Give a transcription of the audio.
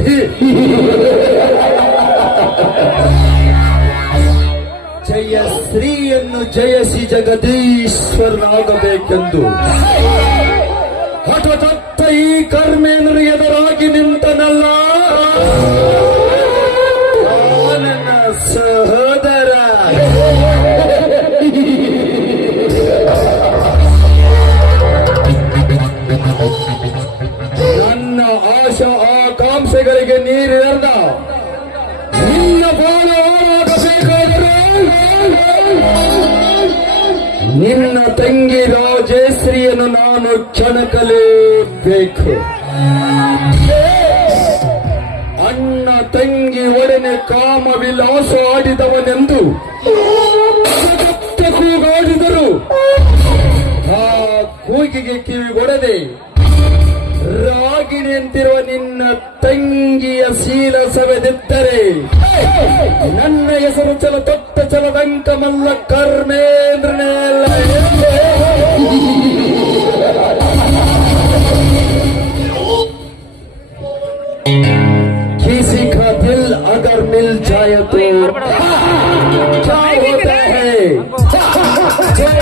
ಜಯ ಶ್ರೀಯನ್ನು ಜಯಸಿ ಜಗದೀಶ್ವರನಾಗಬೇಕೆಂದು ಹಠದತ್ತ ಈ ಕರ್ಮೇಂದ್ರ ಎದುರಾಗಿ ನಿಂತನಲ್ಲ. ಸಹ ಆಕಾಂಕ್ಷೆಗಳಿಗೆ ನೀರೆರೆದ ನಿನ್ನ ಬಾಣವಾಗಬೇಕಾದರೆ ನಿನ್ನ ತಂಗಿ ರಾಜೇಶ್ರಿಯನ್ನು ನಾನು ಕ್ಷಣಕಲೇಬೇಕು. ಅಣ್ಣ ತಂಗಿ ಒಡನೆ ಕಾಮ ವಿಲಾಸ ಆಡಿದವನೆಂದು ಕೂಗಾಡಿದರು. ಆ ಕೂಗಿಗೆ ಕಿವಿಗೊಡದೆ ರಾಗಿಣಿ ಅಂತಿರುವ ನಿನ್ನ शील सवेदितरे नल यसरु चल तप्त चल वंक मल्ल कर्मेंद्रने किसी का दिल अगर मिल जाए तो क्या होता है